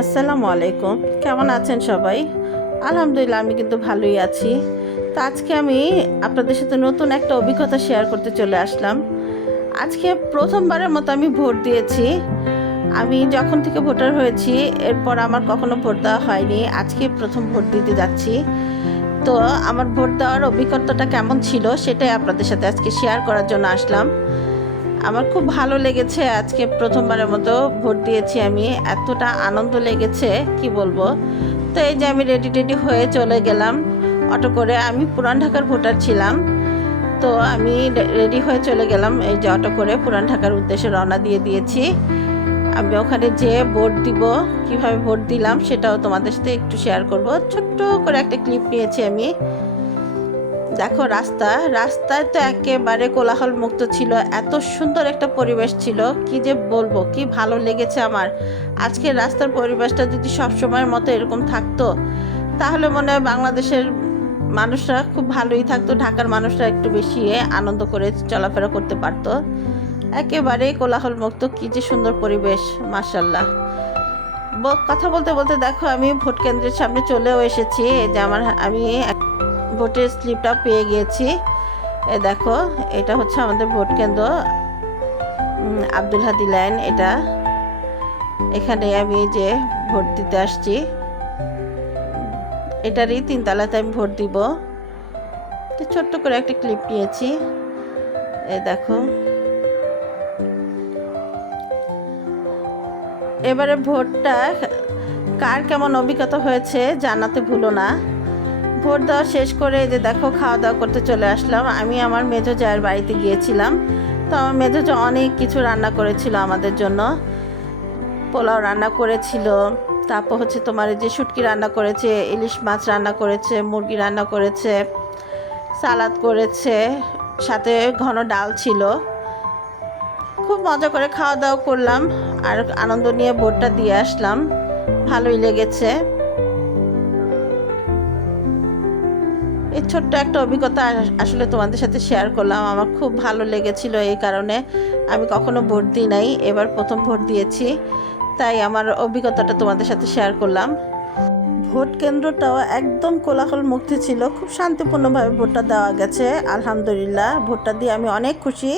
আসসালামু আলাইকুম। কেমন আছেন সবাই? আলহামদুলিল্লাহ, আমি কিন্তু ভালোই আছি। তো আজকে আমি আপনাদের সাথে নতুন একটা অভিজ্ঞতা শেয়ার করতে চলে আসলাম। আজকে প্রথমবারের মতো আমি ভোট দিয়েছি। আমি যখন থেকে ভোটার হয়েছি এরপর আমার কখনো ভোট দেওয়া হয়নি। আজকে প্রথম ভোট দিতে যাচ্ছি। তো আমার ভোট দেওয়ার অভিজ্ঞতাটা কেমন ছিল সেটাই আপনাদের সাথে আজকে শেয়ার করার জন্য আসলাম। আমার খুব ভালো লেগেছে, আজকে প্রথমবারের মতো ভোট দিয়েছি আমি। এতটা আনন্দ লেগেছে কি বলবো। তো এই যে আমি রেডি হয়ে চলে গেলাম অটো করে। আমি পুরান ঢাকার ভোটার ছিলাম, তো আমি রেডি হয়ে চলে গেলাম এই যে অটো করে পুরান ঢাকার উদ্দেশ্যে রওনা দিয়ে দিয়েছি। আমি ওখানে যেয়ে ভোট দিব, কিভাবে ভোট দিলাম সেটাও তোমাদের সাথে একটু শেয়ার করব। ছোট্ট করে একটা ক্লিপ নিয়েছি আমি। দেখো রাস্তায় তো একেবারে কোলাহল মুক্ত ছিল, এত সুন্দর একটা পরিবেশ ছিল, কি যে বলবো, কি ভালো লেগেছে আমার। আজকে রাস্তার পরিবেশটা যদি সব সময়ের মতো এরকম থাকতো তাহলে মনে হয় বাংলাদেশের মানুষরা খুব ভালোই থাকতো, ঢাকার মানুষরা একটু বেশি আনন্দ করে চলাফেরা করতে পারতো। একেবারে কোলাহল মুক্ত, কি যে সুন্দর পরিবেশ, মাশাল্লাহ। কথা বলতে বলতে দেখো আমি ভোট কেন্দ্রের সামনে চলেও এসেছি। এই যে আমি ভোটের স্লিপটা পেয়ে গিয়েছি। এ দেখো, এটা হচ্ছে আমাদের ভোট কেন্দ্র, আব্দুল হাদি লাইন। এখানে আমি যে ভোট দিতে আসছি, এটারই 3 তলাতে আমি ভোট দিব। তো ছোট্ট করে একটা ক্লিপ নিয়েছি। এ দেখো, এবারে ভোটটা কার কেমন অভিজ্ঞতা হয়েছে জানাতে ভুলো না। ভোট দেওয়া শেষ করে এই যে দেখো খাওয়া দাওয়া করতে চলে আসলাম। আমি আমার মেজো জায়ের বাড়িতে গিয়েছিলাম। তো আমার মেজো জা অনেক কিছু রান্না করেছিল আমাদের জন্য। পোলাও রান্না করেছিল, তারপর হচ্ছে তোমার যে শুটকি রান্না করেছে, ইলিশ মাছ রান্না করেছে, মুরগি রান্না করেছে, সালাদ করেছে, সাথে ঘন ডাল ছিল। খুব মজা করে খাওয়া দাওয়া করলাম আর আনন্দ নিয়ে ভোটটা দিয়ে আসলাম। ভালোই লেগেছে। এই ছোট্ট একটা অভিজ্ঞতা আসলে তোমাদের সাথে শেয়ার করলাম। আমার খুব ভালো লেগেছিল, এই কারণে আমি কখনো ভোট দিই নাই, এবার প্রথম ভোট দিয়েছি, তাই আমার অভিজ্ঞতাটা তোমাদের সাথে শেয়ার করলাম। ভোট কেন্দ্রটাও একদম কোলাহল মুক্ত ছিল, খুব শান্তিপূর্ণভাবে ভোটটা দেওয়া গেছে। আলহামদুলিল্লাহ, ভোটটা দিয়ে আমি অনেক খুশি।